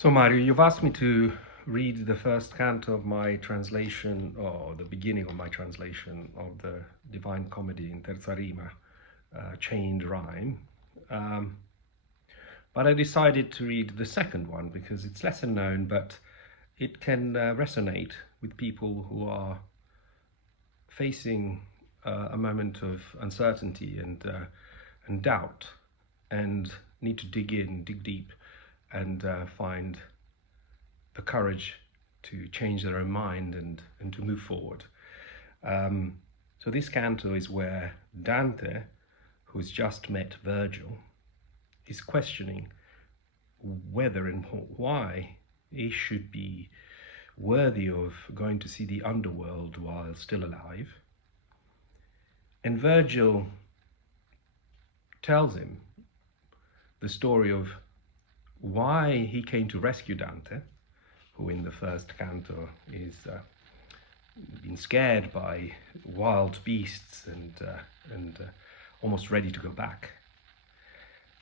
So, Mario, you've asked me to read the first canto of my translation, or the beginning of my translation of the Divine Comedy in Terza Rima, Chained Rhyme. Um, but I decided to read the second one because it's lesser known, but it can resonate with people who are facing a moment of uncertainty and doubt, and need to dig deep, and find the courage to change their own mind and to move forward. So this canto is where Dante, who's just met Virgil, is questioning whether and why he should be worthy of going to see the underworld while still alive. And Virgil tells him the story of why he came to rescue Dante, who in the first canto is been scared by wild beasts and almost ready to go back.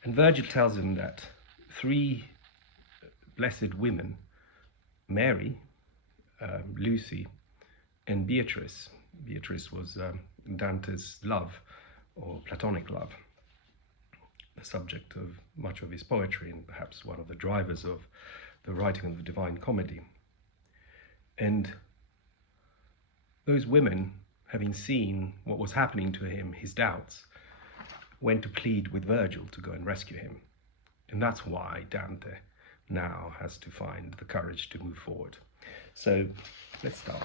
And Virgil tells him that three blessed women, Mary, Lucy, and Beatrice. Beatrice was Dante's love, or Platonic love, the subject of much of his poetry and perhaps one of the drivers of the writing of the Divine Comedy. And those women, having seen what was happening to him, his doubts, went to plead with Virgil to go and rescue him. And that's why Dante now has to find the courage to move forward. So let's start.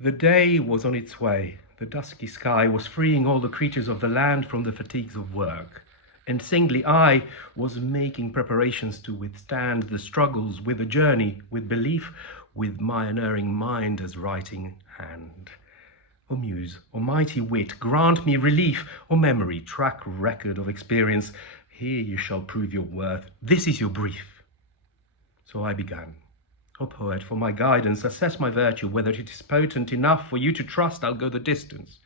The day was on its way. The dusky sky was freeing all the creatures of the land from the fatigues of work. And singly I was making preparations to withstand the struggles with the journey, with belief, with my unerring mind as writing hand. O Muse, O mighty wit, grant me relief, O memory, track record of experience. Here you shall prove your worth. This is your brief. So I began. O poet, for my guidance, assess my virtue, whether it is potent enough for you to trust I'll go the distance.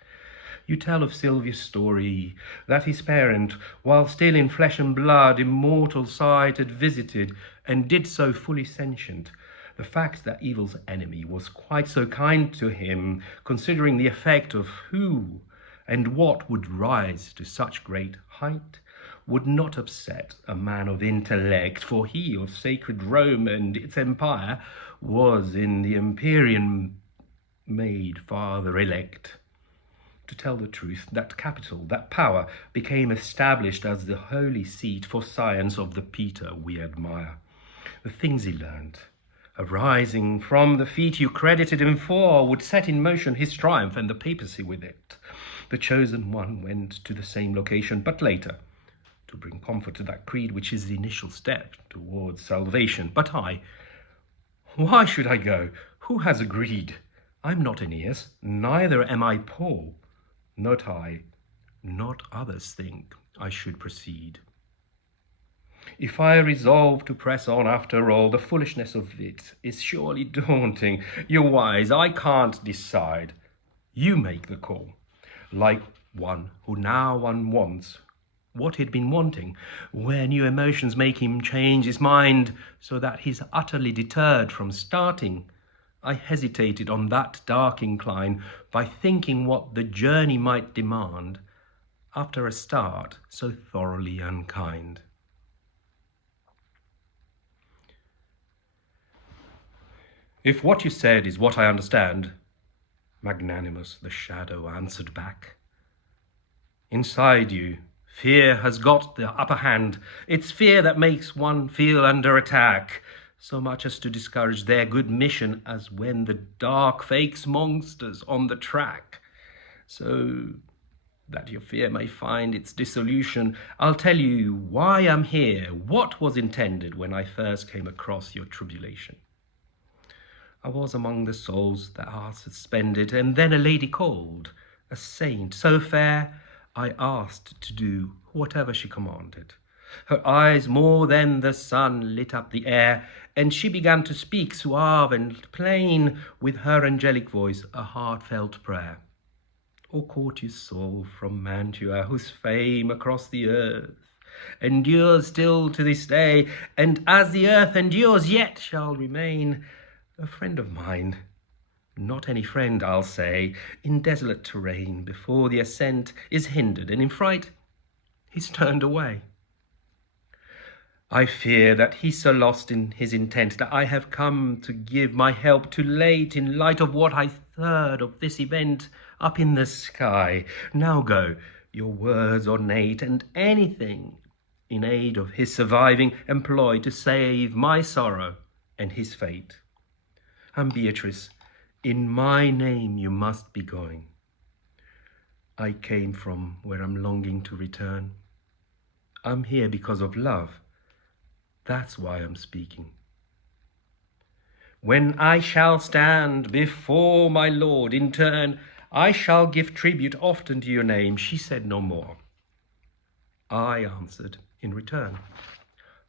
You tell of Silvius' story, that his parent, while still in flesh and blood, immortal sight had visited, and did so fully sentient. The fact that evil's enemy was quite so kind to him, considering the effect of who and what would rise to such great height, would not upset a man of intellect, for he of sacred Rome and its empire was in the Empyrean made father elect. To tell the truth, that capital, that power, became established as the holy seat for science of the Peter we admire. The things he learned, arising from the feat you credited him for, would set in motion his triumph and the papacy with it. The chosen one went to the same location, but later, to bring comfort to that creed which is the initial step towards salvation. But I, why should I go? Who has agreed? I'm not Aeneas, neither am I Paul. Not I, not others think I should proceed. If I resolve to press on after all, the foolishness of it is surely daunting. You're wise, I can't decide. You make the call, like one who now one wants what he'd been wanting, where new emotions make him change his mind so that he's utterly deterred from starting. I hesitated on that dark incline by thinking what the journey might demand after a start so thoroughly unkind. If what you said is what I understand, magnanimous, the shadow answered back. Inside you, fear has got the upper hand. It's fear that makes one feel under attack, so much as to discourage their good mission, as when the dark fakes monsters on the track. So that your fear may find its dissolution, I'll tell you why I'm here, what was intended when I first came across your tribulation. I was among the souls that are suspended, and then a lady called, a saint so fair, I asked to do whatever she commanded. Her eyes more than the sun lit up the air, and she began to speak suave and plain, with her angelic voice a heartfelt prayer. O courteous soul from Mantua, whose fame across the earth endures still to this day, and as the earth endures yet shall remain a friend of mine. Not any friend, I'll say, in desolate terrain, before the ascent is hindered, and in fright he's turned away. I fear that he's so lost in his intent that I have come to give my help too late in light of what I heard of this event up in the sky. Now go, your words ornate, and anything in aid of his surviving employ to save my sorrow and his fate. And Beatrice, in my name you must be going. I came from where I'm longing to return. I'm here because of love. That's why I'm speaking. When I shall stand before my Lord in turn, I shall give tribute often to your name. She said no more. I answered in return.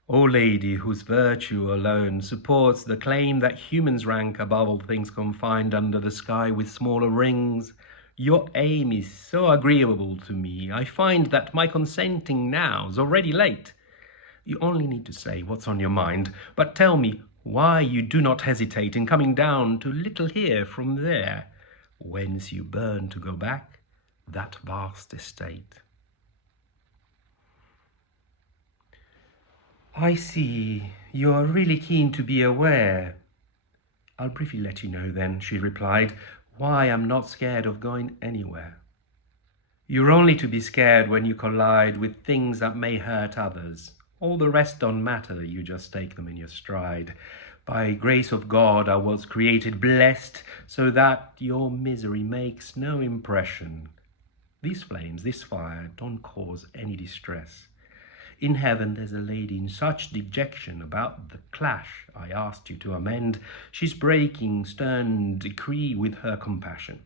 O Lady, whose virtue alone supports the claim that humans rank above all things confined under the sky with smaller rings, your aim is so agreeable to me, I find that my consenting now's already late. You only need to say what's on your mind, but tell me why you do not hesitate in coming down to little here from there, whence you burn to go back, that vast estate. I see you are really keen to be aware. I'll briefly let you know then, she replied, why I'm not scared of going anywhere. You're only to be scared when you collide with things that may hurt others. All the rest don't matter, you just take them in your stride. By grace of God I was created blessed, so that your misery makes no impression. These flames, this fire, don't cause any distress. In heaven there's a lady in such dejection about the clash I asked you to amend, she's breaking stern decree with her compassion.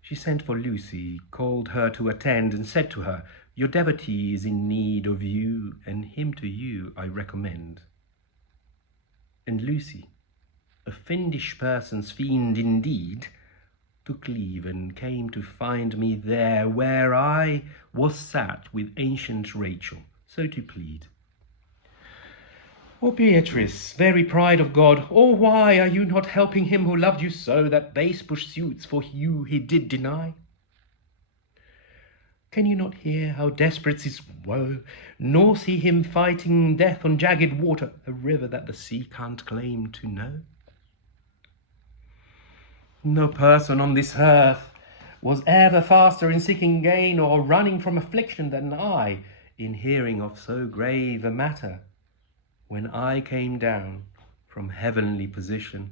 She sent for Lucy, called her to attend, and said to her, your devotee is in need of you, and him to you I recommend. And Lucy, a fiendish person's fiend indeed, took leave and came to find me there where I was sat with ancient Rachel, so to plead. O Beatrice, very pride of God, oh why are you not helping him who loved you so, that base pursuits for you he did deny? Can you not hear how desperate's his woe, nor see him fighting death on jagged water, a river that the sea can't claim to know? No person on this earth was ever faster in seeking gain or running from affliction than I, in hearing of so grave a matter, when I came down from heavenly position,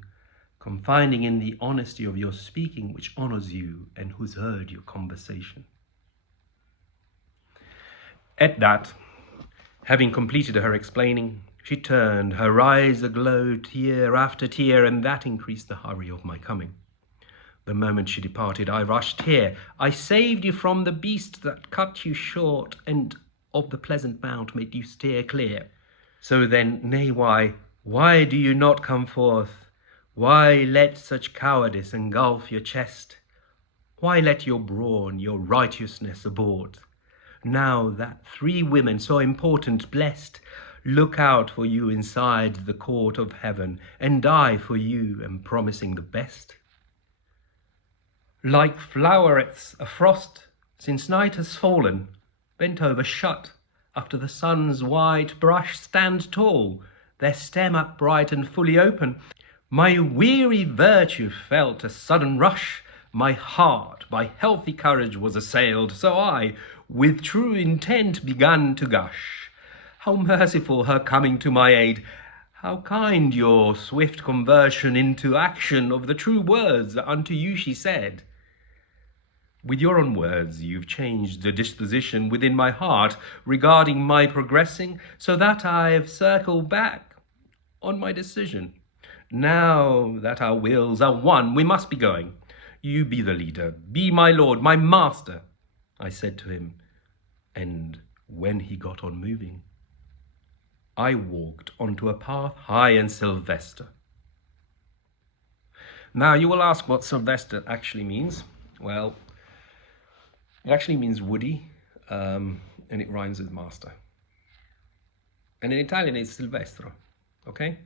confiding in the honesty of your speaking, which honours you and who's heard your conversation. At that, having completed her explaining, she turned, her eyes aglow, tear after tear, and that increased the hurry of my coming. The moment she departed, I rushed here. I saved you from the beast that cut you short, and of the pleasant mount made you steer clear. So then, nay, why do you not come forth? Why let such cowardice engulf your chest? Why let your brawn, your righteousness abort? Now that 3 women so important, blessed, look out for you inside the court of heaven, and I for you am promising the best. Like flowerets afrost, since night has fallen, bent over shut, after the sun's white brush stand tall, their stem upright and fully open, my weary virtue felt a sudden rush, my heart by healthy courage was assailed, so I, with true intent, began to gush. How merciful her coming to my aid! How kind your swift conversion into action of the true words that unto you she said! With your own words you've changed the disposition within my heart regarding my progressing, so that I have circled back on my decision. Now that our wills are one, we must be going. You be the leader, be my lord, my master, I said to him, and when he got on moving, I walked onto a path high and sylvester. Now you will ask what sylvester actually means. Well, it actually means woody. and it rhymes with master. And in Italian it's Silvestro, okay?